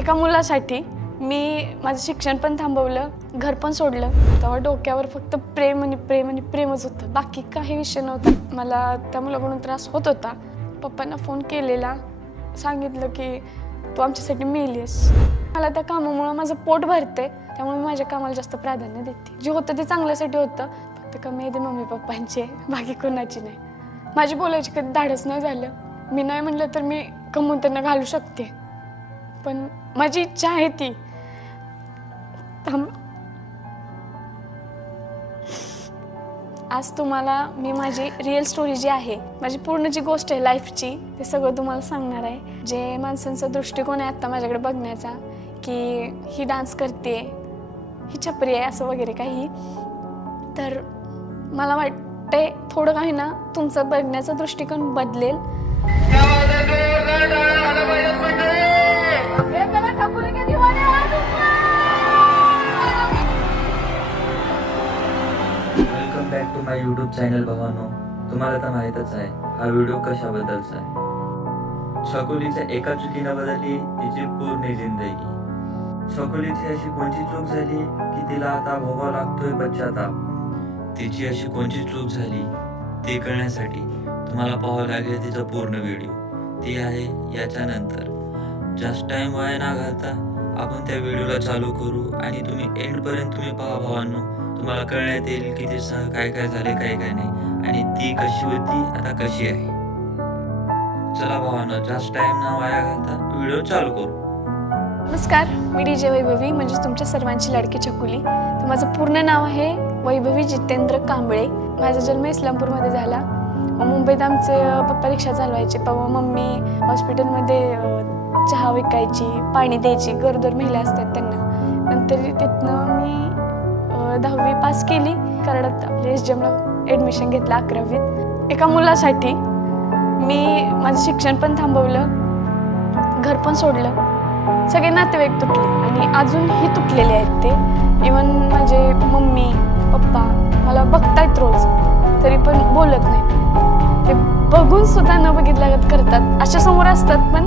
एका मुलासाठी मी माझं शिक्षण पण थांबवलं, घर पण सोडलं। तेव्हा डोक्यावर फक्त प्रेम आणि प्रेम आणि प्रेमच होतं, बाकी काही विषय नव्हता। मला त्या मुलाकडून त्रास होत होता। पप्पांना फोन केलेला, सांगितलं की तू आमच्यासाठी मेलीस। मला त्या कामामुळे माझं पोट भरते, त्यामुळे मी माझ्या कामाला जास्त प्राधान्य देते। जे होतं ते चांगल्यासाठी होतं, फक्त कमी येते मम्मी पप्पांचे, बाकी कोणाची नाही। माझी बोलायची कधी धाडस नाही झालं। मी नाही म्हणलं तर मी कमवून त्यांना घालू शकते, पण माझी इच्छा आहे ती। आज तुम्हाला मी माझी रिअल स्टोरी जी आहे, माझी पूर्ण जी गोष्ट आहे लाईफची, ते सगळं तुम्हाला सांगणार आहे। जे माणसांचा दृष्टिकोन आहे आता माझ्याकडे बघण्याचा, की ही डान्स करते, ही छपरी आहे असं वगैरे काही, तर मला वाटतंय थोडं काही ना तुमचा बघण्याचा दृष्टिकोन बदलेल। Welcome back to my YouTube channel भावानो। तुम्हाला तर माहीतच आहे हा व्हिडिओ कशाबद्दलचा आहे। छकुलीच्या एका चुकीनं बदलली तिची पूर्ण जिंदगी। छकुलीची अशी कोणती चूक झाली की तिला आता भोगावा लागतोय पश्चाताप। तिची अशी कोणती चूक झाली ते कळण्यासाठी तुम्हाला पाहावं लागेल तिचा पूर्ण व्हिडिओ। ती आहे याच्यानंतर। जास्त टाइम वाया न घालता आपण त्या व्हिडिओला चालू करू आणि तुम्ही एंड पर्यंत तुम्ही पहा भावांनो, तुम्हाला कळण्यात येईल की तिचं काय काय झाले, काय काय नाही, आणि ती कशी होती आता कशी आहे। चला भावांनो, जास्त टाइम न वाया घालता व्हिडिओ चालू करू। नमस्कार, मी DJ वैभवी, म्हणजे तुमच्या सर्वांची लाडकी छकुली। तर माझं पूर्ण नाव आहे वैभवी जितेंद्र कांबळे। माझा जन्म इस्लामपूरमध्ये झाला। मुंबईत आमचे पप्पा रिक्षा चालवायचे, मम्मी हॉस्पिटलमध्ये चहा विकायची, पाणी द्यायची, गरोदर महिला असतात त्यांना। नंतर तिथनं मी 10वी पास केली, कराडात आपल्या SGM ला ॲडमिशन घेतलं 11वीत। एका मुलासाठी मी माझं शिक्षण पण थांबवलं, घर पण सोडलं, सगळे नातेवाईक तुटले आणि अजूनही तुटलेले आहेत ते। इवन माझे मम्मी पप्पा मला बघतायत रोज, तरी पण बोलत नाही। ते बघून सुद्धा न बघितल्यागत करतात, अशा समोर असतात पण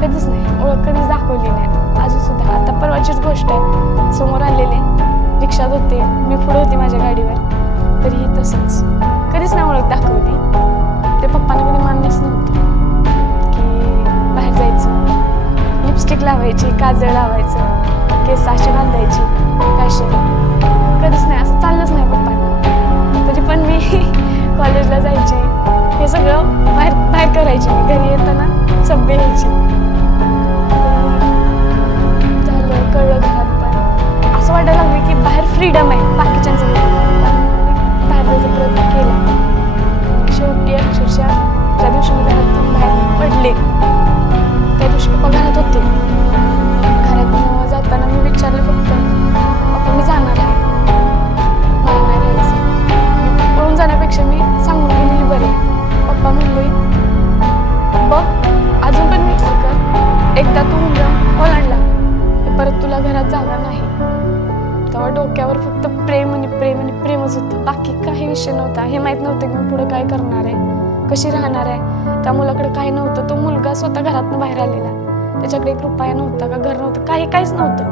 कधीच नाही, ओळख कधीच दाखवली नाही अजून सुद्धा। आता परवाचीच गोष्ट आहे, समोर आलेले, रिक्षात होते, मी पुढे होती माझ्या गाडीवर, तरीही तसंच कधीच नाही ओळख दाखवली। ते पप्पांना कधी मान्यच नव्हतं की बाहेर जायचं, लिपस्टिक लावायची, काजळ लावायचं, केस अशी बांधायची, फॅशन कधीच नाही, असं चाललंच नाही पप्पांना। तरी पण मी कॉलेजला जायची, हे सगळं बाहेर बाहेर करायची। मी घरी येताना सभ्य यायची। झालं कळलं घरात, पण असं वाटायला लागलं की बाहेर फ्रीडम आहे बाकीच्यांचं, बाहेर जायचा प्रयत्न केला। शेवटी अक्षरशः ज्या दिवशी मी घरातून बाहेर पडले त्या दिवशी पप्पा घरात होते। घरात जाताना मी विचारलं फक्त, पप्पा मी जाणार आहे, मला नाही राहायचं। पळून जाण्यापेक्षा मी सांगून गेलेली बरे। पप्पा म्हणले, बघ अजून पण विचार कर, एकदा तू मुलगा ओलांडला परत तुला घरात जागा नाही। तेव्हा डोक्यावर फक्त प्रेम आणि प्रेम आणि प्रेमच होतं, बाकी काही विषय नव्हता। हे माहीत नव्हतं की मी पुढे काय करणार आहे, कशी राहणार आहे। त्या मुलाकडे काही नव्हतं, तो मुलगा स्वतः घरातून बाहेर आलेला, त्याच्याकडे एक रुपया नव्हता, का घर नव्हतं, काहीच नव्हतं।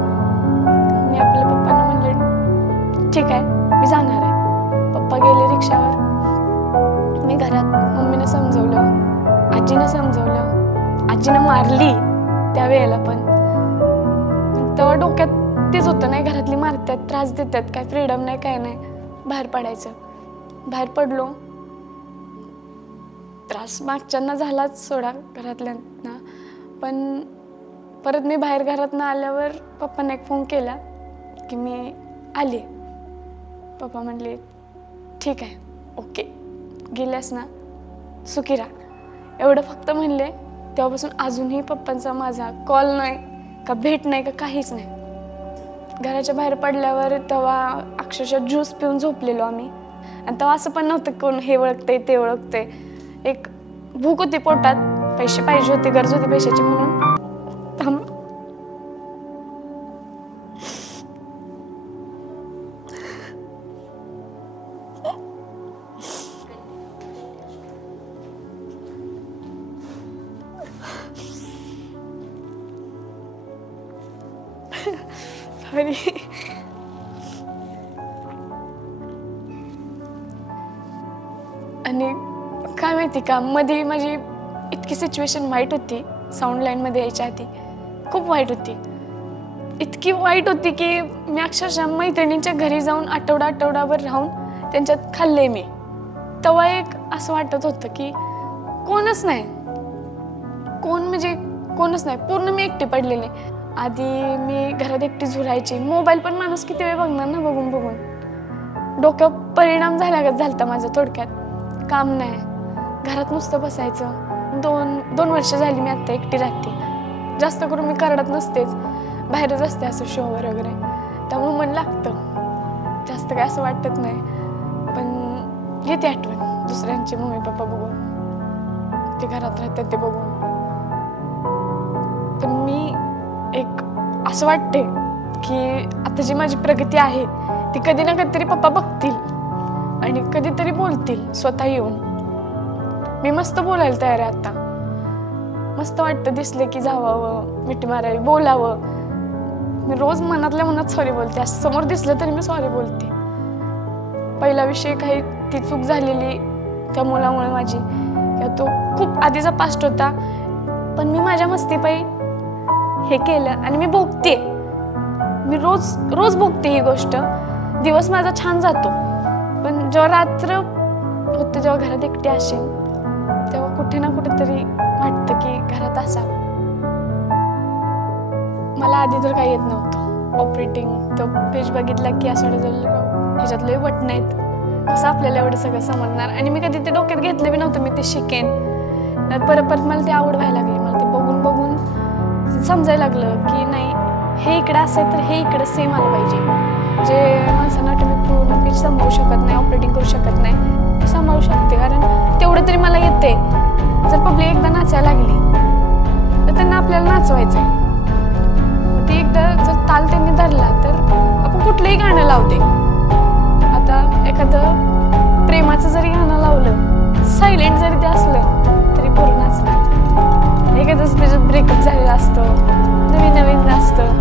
मी आपल्या पप्पांना म्हणलं ठीक आहे मी जाणार आहे। पप्पा गेले रिक्षावर, मी घरात मम्मीने समजवलं, आजीनं समजवलं, आजीनं मारली त्यावेळेला पण तेव्हा डोक्यात तेच होतं, नाही घरातली मारतात, त्रास देतात, काय फ्रीडम नाही, काय नाही, बाहेर पडायचं। बाहेर पडलो, त्रास मागच्यांना झालाच सोडा घरातल्यांना, पण परत मी बाहेर घरातनं आल्यावर पप्पांना एक फोन केला की मी आले। पप्पा म्हणले ठीक आहे, ओके, गेल्यास ना सुखी राहा, एवढं फक्त म्हणले। तेव्हापासून अजूनही पप्पांचा माझा कॉल नाही, का भेट नाही, का काहीच नाही। घराच्या बाहेर पडल्यावर तेव्हा अक्षरशः ज्यूस पिऊन झोपलेलो आम्ही, आणि तेव्हा असं पण नव्हतं कोण हे ओळखतंय ते ओळखतंय। एक भूक होती पोटात, पैसे पाहिजे होते, गरज होती पैशाची, म्हणून सॉरी. आणि काय माहिती का, मध्ये माझी इतकी सिच्युएशन वाईट होती साऊंड लाईनमध्ये यायच्या आधी, खूप वाईट होती. इतकी वाईट होती की मी अक्षरशः मैत्रिणींच्या घरी जाऊन आठवडाभर राहून त्यांच्यात खाल्ले मी. तेव्हा एक असं वाटत होतं की कोणच नाही, कोणच नाही, पूर्ण मी एकटी पडलेली. आधी मी घरात एकटी झुरायची. मोबाईल पण माणूस किती वेळ बघणार ना, बघून बघून डोक्यावर परिणाम झालता माझं. थोडक्यात काम नाही, घरात नुसतं बसायचं. दोन वर्ष झाली मी आता एकटी राहते. जास्त करून मी करडत नसतेच, बाहेरच असते असं शोवर वगैरे. त्यामुळे मन लागतं, जास्त काय असं वाटत नाही. पण येते आठवण दुसऱ्यांचे मम्मी पप्पा बघून, ते घरात राहतात ते बघून. पण मी एक असं वाटते की आता जी माझी प्रगती आहे ती कधी ना कधीतरी पप्पा बघतील आणि कधीतरी बोलतील स्वतः येऊन. मी मस्त बोलायला तयार आहे आता. मस्त वाटतं दिसले की जावावं, मिठी मारावी, बोलावं. मी रोज मनातल्या मनात सॉरी बोलते. असं समोर दिसलं तरी मी सॉरी बोलते. पहिला विषय काही ती चूक झालेली त्या मुलामुळे माझी, किंवा तो खूप आधीचा पास्ट होता. पण मी माझ्या मस्तीपायी हे केलं आणि मी भोगते. मी रोज भोगते ही गोष्ट. दिवस माझा छान जातो, पण जेव्हा रात्र होते, जेव्हा घरात एकटी असेल, तेव्हा कुठे ना कुठेतरी वाटतं की घरात असावं. मला आधी तर काही येत नव्हतं. ऑपरेटिंग तो पेज बघितला की असं वाटलं ह्याच्यातले बटन आहेत, कसं आपल्याला एवढं सगळं समजणार. आणि मी कधी ते डोक्यात घेतलं बी नव्हतं मी ते शिकेन. परत मला ते आवड व्हायला लागली. मला ते बघून समजायला लागलं की नाही, हे इकडं असेल तर हे इकडं सेम आलं पाहिजे. जे माणसांना तुम्ही पूर्ण पेज सांभाळू शकत नाही, ऑपरेटिंग करू शकत नाही, सांभाळू शकते. कारण तेवढं तरी मला येते. जर पब्लिक एकदा नाचायला लागली तर त्यांना आपल्याला नाचवायचं आहे. ते एकदा जर ताल त्यांनी धरला तर आपण कुठलंही गाणं लावते. आता एखादं प्रेमाचं जरी गाणं लावलं, सायलेंट जरी ते असलं तरी पूर्ण नाचणार. एखादं त्याच्यात ब्रेकअप झालेलं असतं, नवीन असतं,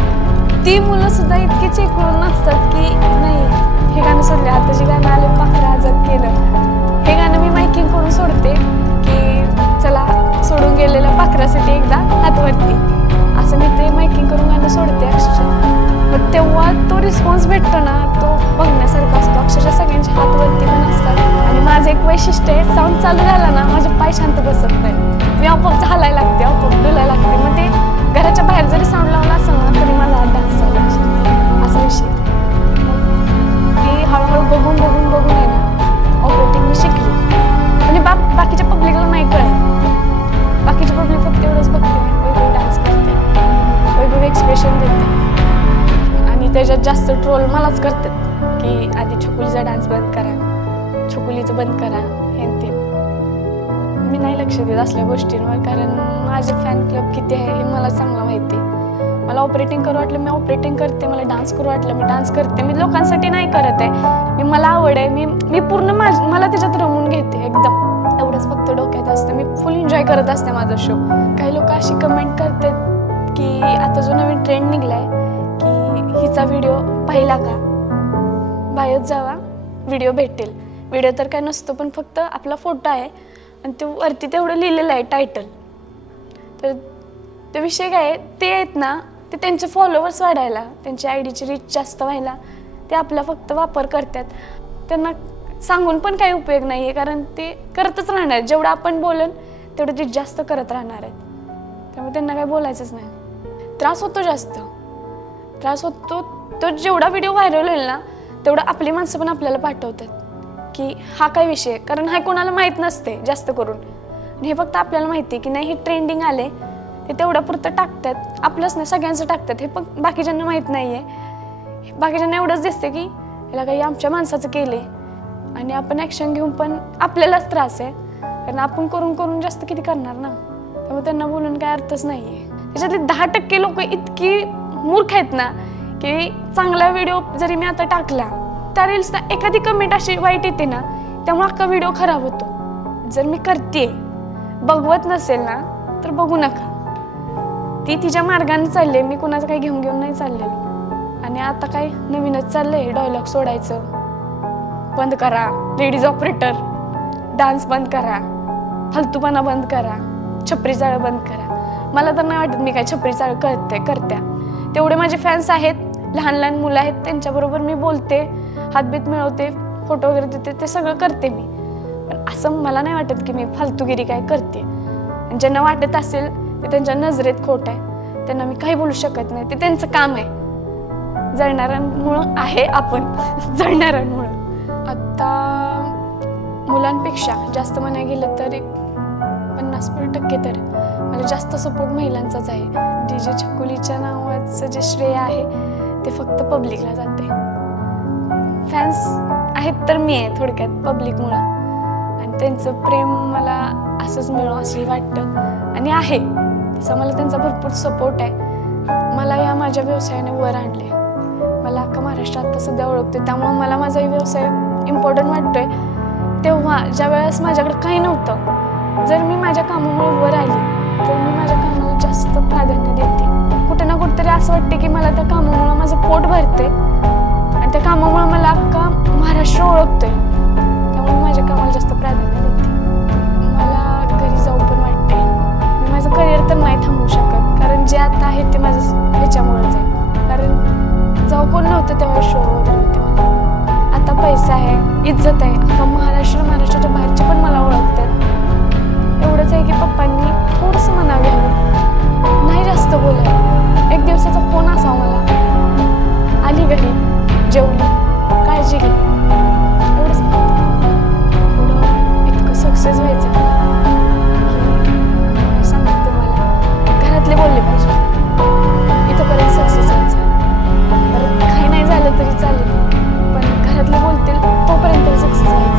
ती मुलं सुद्धा इतकी चेक करून नाचतात की नाही हे गाणं सोडले. आता जे गाणं आलं पाखरं आजाद केलं, हे गाणं मी मायकिंग करून सोडते की चला सोडून गेलेल्या पाखरासाठी एकदा हातवरती, असं मी ते मायकिंग करून गाणं सोडते अक्षरशः. पण तेव्हा तो रिस्पॉन्स भेटतो ना, तो बघण्यासारखा असतो. अक्षरशः सगळ्यांचे हातवरती पण असतात. आणि माझं एक वैशिष्ट्य आहे, साऊंड चालू झाला ना माझे पाय शांत बसत नाही. मी आपोआप हलायला लागते, आपोआप डुलायला लागते. मग ते घराच्या बाहेर जरी साऊंड लावला असेल ना तरी माझा हात डान्स चालू असतो, असा विषय. ती हळूहळू बघून आहे ना ऑपरेटिंग मी शिकली. आणि बाकीच्या पब्लिकला नाही कळत. बाकीची पब्लिक फक्त एवढंच बघते, वैभव डान्स करते, वैभव एक्सप्रेशन देते. आणि त्याच्यात जास्त ट्रोल मलाच करतात की आधी छकुलीचा डान्स बंद करा, छकुलीचं बंद करा, हे ते. मी नाही लक्ष देत असल्या गोष्टींवर, कारण माझे फॅन क्लब किती आहे हे मला चांगलं माहिती. मला ऑपरेटिंग करू वाटलं मी ऑपरेटिंग करते, मला डान्स करू वाटलं मी डान्स करते. मी लोकांसाठी नाही करत आहे, मला आवड आहे. मी पूर्ण मला त्याच्यात रमून घेते एकदम. एवढंच फक्त डोक्यात असतं. मी फुल एन्जॉय करत असते माझा शो. काही लोक अशी कमेंट करतात की आता जो नवीन ट्रेंड निघलाय की हिचा व्हिडिओ पाहिला का, बायोत जावा व्हिडिओ भेटेल. व्हिडिओ तर काय नसतो, पण फक्त आपला फोटो आहे आणि ते वरती तेवढं लिहिलेलं आहे टायटल. तर ते विषय काय आहे, ते आहेत ना ते त्यांचे फॉलोवर्स वाढायला, त्यांची आयडीची रीच जास्त व्हायला ते आपला फक्त वापर करतात. त्यांना सांगून पण काही उपयोग नाही आहे, कारण ते करतच राहणार. जेवढं आपण बोलन तेवढं ते जास्त करत राहणार आहेत. त्यामुळे त्यांना काही बोलायचंच नाही. त्रास होतो, जास्त त्रास होतो. तो जेवढा व्हिडिओ व्हायरल होईल ना तेवढं आपली माणसं पण आपल्याला पाठवतात की हा काय विषय, कारण हा कोणाला माहीत नसते जास्त करून. आणि हे फक्त आपल्याला माहिती आहे की नाही हे ट्रेंडिंग आले, ते तेवढ्या पुरतं टाकतात. आपलंच नाही सगळ्यांचं टाकतात. हे पण बाकीच्यांना माहीत नाही आहे. बाकीच्यांना एवढंच दिसते की याला काही आमच्या माणसाचं केले आणि आपण ॲक्शन घेऊन पण आपल्यालाच त्रास आहे, कारण आपण करून जास्त किती करणार ना. त्यामुळे त्यांना बोलून काय अर्थच नाही आहे. त्याच्यातले 10% लोक इतकी मूर्ख आहेत ना की चांगला व्हिडिओ जरी मी आता टाकला त्या रील्सला एखादी कमेंट अशी वाईट येते ना, त्यामुळे अख्खा व्हिडिओ खराब होतो. जर मी करते, बघवत नसेल ना तर बघू नका. ती तिच्या मार्गाने चालले, मी कुणाचं काही घेऊन नाही चाललेलो. आणि आता काय नवीनच चाललंय, डायलॉग सोडायचं बंद करा, लेडीज ऑपरेटर, डान्स बंद करा, फालतूपणा बंद करा, छपरी चाळ बंद करा. मला तर नाही वाटत मी काय छपरी चाळ करत्या. तेवढे माझे फॅन्स आहेत, लहान लहान मुलं आहेत, त्यांच्याबरोबर मी बोलते, हातबीत मिळवते, फोटो वगैरे देते, ते सगळं करते मी. पण असं मला नाही वाटत की मी फालतूगिरी काय करते. आणि ज्यांना वाटत असेल ते त्यांच्या नजरेत खोट आहे, त्यांना मी काही बोलू शकत नाही, ते त्यांचं काम आहे. जळणाऱ्यांमुळं आहे आपण जळणाऱ्यांमुळं. आता मुलांपेक्षा जास्त म्हणायला गेलं तर 50% तर मला जास्त सपोर्ट महिलांचाच आहे. DJ छकुलीच्या नावाचं जे श्रेय आहे ते फक्त पब्लिकला जाते. फॅन्स आहेत तर मी आहे थोडक्यात पब्लिकमुळं, आणि त्यांचं प्रेम मला असंच मिळो असंही वाटतं आणि आहे. तसं मला त्यांचा भरपूर सपोर्ट आहे. मला या माझ्या व्यवसायाने वर आणले. मला अख्खा महाराष्ट्रात आता सध्या ओळखते, त्यामुळे मला माझा व्यवसाय इम्पॉर्टंट वाटतोय. तेव्हा ज्या वेळेस माझ्याकडे काही नव्हतं, जर मी माझ्या कामामुळे वर आली तर मी माझ्या कामाला जास्त प्राधान्य देते. कुठे ना कुठेतरी असं वाटते की मला त्या कामामुळे माझं पोट भरते आणि त्या कामामुळे मला अख्खा महाराष्ट्र ओळखतोय, त्यामुळे माझ्या कामाला जास्त प्राधान्य देते. मला घरी जाऊ पण वाटते. मी माझं करिअर तर नाही थांबवू शकत, कारण जे आता आहे ते माझं ह्याच्यामुळेच आहे. कारण जेव्हा कोण नव्हतं तेव्हा शो वगैरे होते मला. आता पैसा आहे, इज्जत आहे, अख्खा महाराष्ट्र